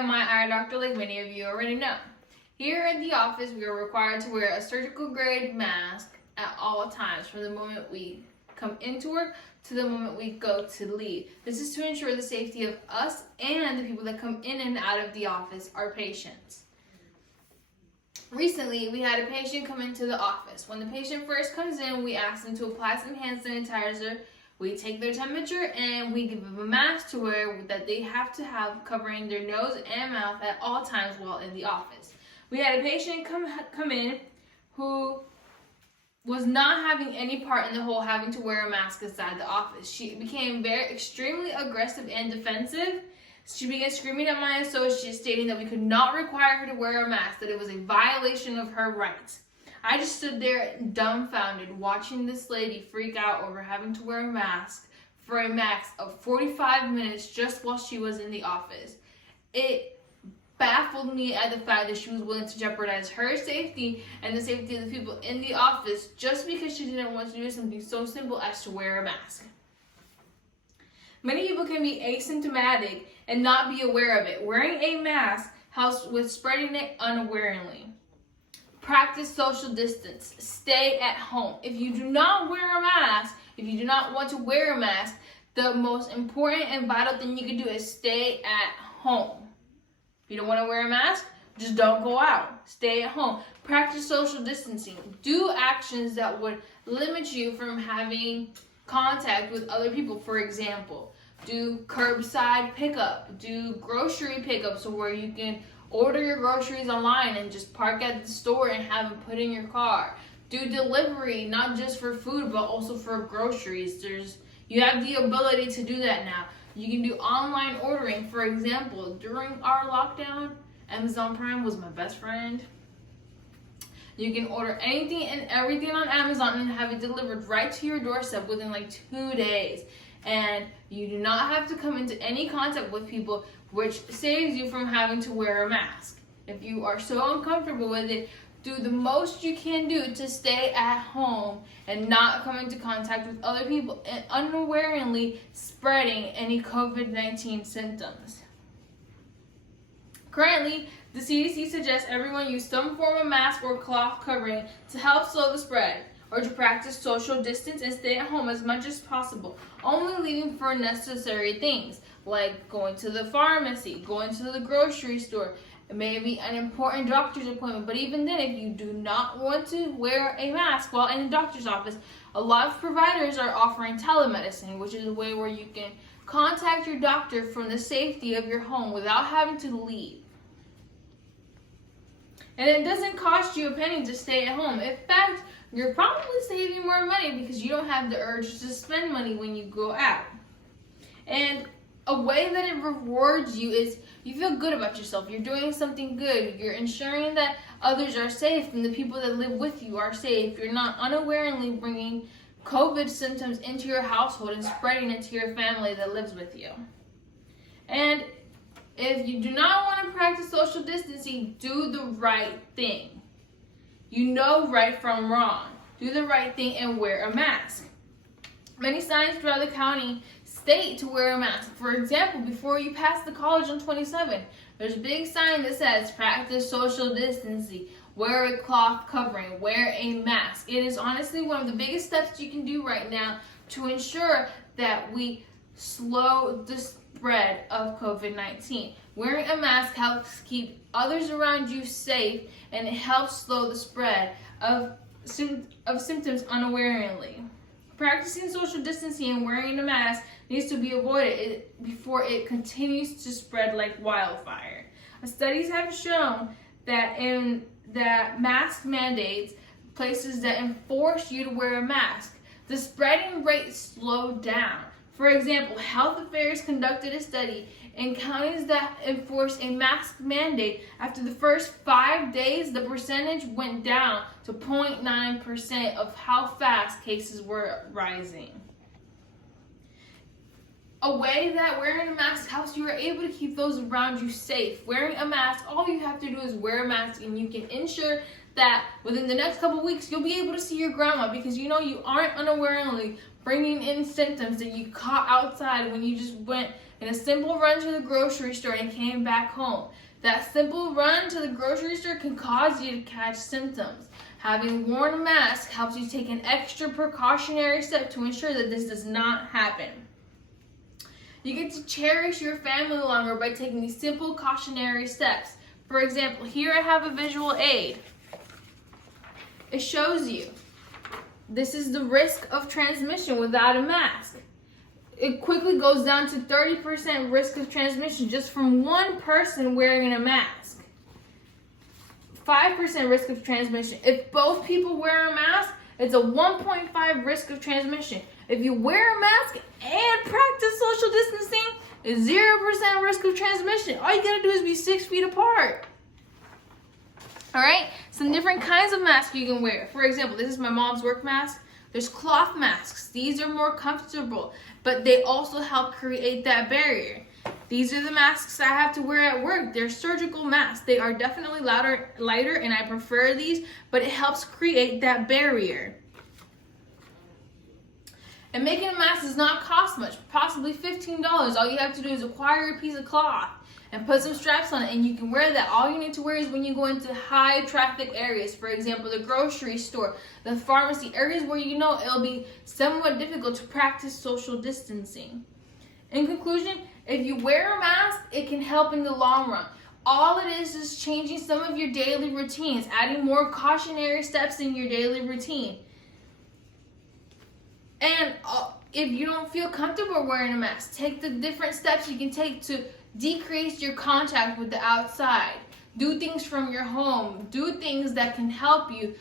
am my eye doctor, like many of you already know. Here at the office, we are required to wear a surgical grade mask at all times from the moment we come into work to the moment we go to leave. This is to ensure the safety of us and the people that come in and out of the office, our patients. Recently, we had a patient come into the office. When the patient first comes in, we ask them to apply some hand sanitizer. We take their temperature and we give them a mask to wear that they have to have covering their nose and mouth at all times while in the office. We had a patient come in who was not having any part in the whole having to wear a mask inside the office. She became extremely aggressive and defensive. She began screaming at my associate, stating that we could not require her to wear a mask, that it was a violation of her rights. I just stood there dumbfounded, watching this lady freak out over having to wear a mask for a max of 45 minutes just while she was in the office. It baffled me at the fact that she was willing to jeopardize her safety and the safety of the people in the office just because she didn't want to do something so simple as to wear a mask. Many people can be asymptomatic and not be aware of it. Wearing a mask helps with spreading it unawarely. Practice social distance. Stay at home. If you do not wear a mask, if you do not want to wear a mask, the most important and vital thing you can do is stay at home. If you don't want to wear a mask, just don't go out. Stay at home. Practice social distancing. Do actions that would limit you from having contact with other people. For example, do curbside pickup. Do grocery pickup, so where you can order your groceries online and just park at the store and have them put in your car. Do delivery, not just for food, but also for groceries. You have the ability to do that now. You can do online ordering. For example, during our lockdown, Amazon Prime was my best friend. You can order anything and everything on Amazon and have it delivered right to your doorstep within like 2 days. And you do not have to come into any contact with people, which saves you from having to wear a mask. If you are so uncomfortable with it, do the most you can do to stay at home and not come into contact with other people and unawarely spreading any COVID-19 symptoms. Currently, the CDC suggests everyone use some form of mask or cloth covering to help slow the spread, or to practice social distance and stay at home as much as possible, only leaving for necessary things like going to the pharmacy, going to the grocery store, maybe an important doctor's appointment. But even then, if you do not want to wear a mask while in the doctor's office, a lot of providers are offering telemedicine, which is a way where you can contact your doctor from the safety of your home without having to leave. And it doesn't cost you a penny to stay at home. In fact, you're probably saving more money because you don't have the urge to spend money when you go out. And a way that it rewards you is you feel good about yourself. You're doing something good. You're ensuring that others are safe and the people that live with you are safe. You're not unawarely bringing COVID symptoms into your household and spreading it to your family that lives with you. And if you do not want to practice social distancing, do the right thing. You know right from wrong. Do the right thing and wear a mask. Many signs throughout the county state to wear a mask. For example, before you pass the college on 27, there's a big sign that says practice social distancing, wear a cloth covering, wear a mask. It is honestly one of the biggest steps you can do right now to ensure that we slow the spread of COVID-19. Wearing a mask helps keep others around you safe, and it helps slow the spread of symptoms unawarely. Practicing social distancing and wearing a mask needs to be avoided before it continues to spread like wildfire. Studies have shown that mask mandates, places that enforce you to wear a mask, the spreading rate slowed down. For example, Health Affairs conducted a study in counties that enforce a mask mandate. After the first 5 days, the percentage went down to 0.9% of how fast cases were rising. A way that wearing a mask helps you are able to keep those around you safe. Wearing a mask, all you have to do is wear a mask, and you can ensure that within the next couple weeks you'll be able to see your grandma, because you know you aren't unawarely bringing in symptoms that you caught outside when you just went in a simple run to the grocery store and came back home. That simple run to the grocery store can cause you to catch symptoms. Having worn a mask helps you take an extra precautionary step to ensure that this does not happen. You get to cherish your family longer by taking these simple cautionary steps. For example, here I have a visual aid. It shows you this is the risk of transmission without a mask. It quickly goes down to 30% risk of transmission just from one person wearing a mask. 5% risk of transmission. If both people wear a mask, it's a 1.5 risk of transmission. If you wear a mask and practice social distancing, it's 0% risk of transmission. All you gotta do is be 6 feet apart. All right, some different kinds of masks you can wear. For example, this is my mom's work mask. There's cloth masks. These are more comfortable, but they also help create that barrier. These are the masks I have to wear at work. They're surgical masks. They are definitely lighter, and I prefer these, but it helps create that barrier. And making a mask does not cost much, possibly $15. All you have to do is acquire a piece of cloth and put some straps on it, and you can wear that. All you need to wear is when you go into high traffic areas, for example, the grocery store, the pharmacy, areas where you know it'll be somewhat difficult to practice social distancing. In conclusion, if you wear a mask, it can help in the long run. All it is changing some of your daily routines, adding more cautionary steps in your daily routine. And if you don't feel comfortable wearing a mask, take the different steps you can take to decrease your contact with the outside. Do things from your home. Do things that can help you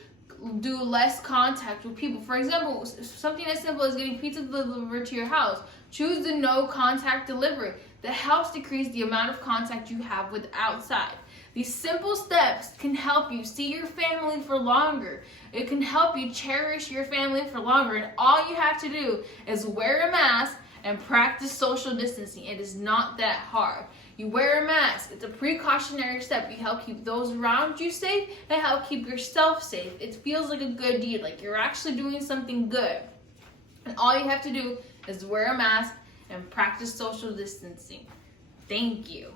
do less contact with people. For example, something as simple as getting pizza delivered to your house. Choose the no contact delivery. That helps decrease the amount of contact you have with outside. These simple steps can help you see your family for longer. It can help you cherish your family for longer. And all you have to do is wear a mask and practice social distancing. It is not that hard. You wear a mask. It's a precautionary step. You help keep those around you safe and help keep yourself safe. It feels like a good deed, like you're actually doing something good. And all you have to do is wear a mask and practice social distancing. Thank you.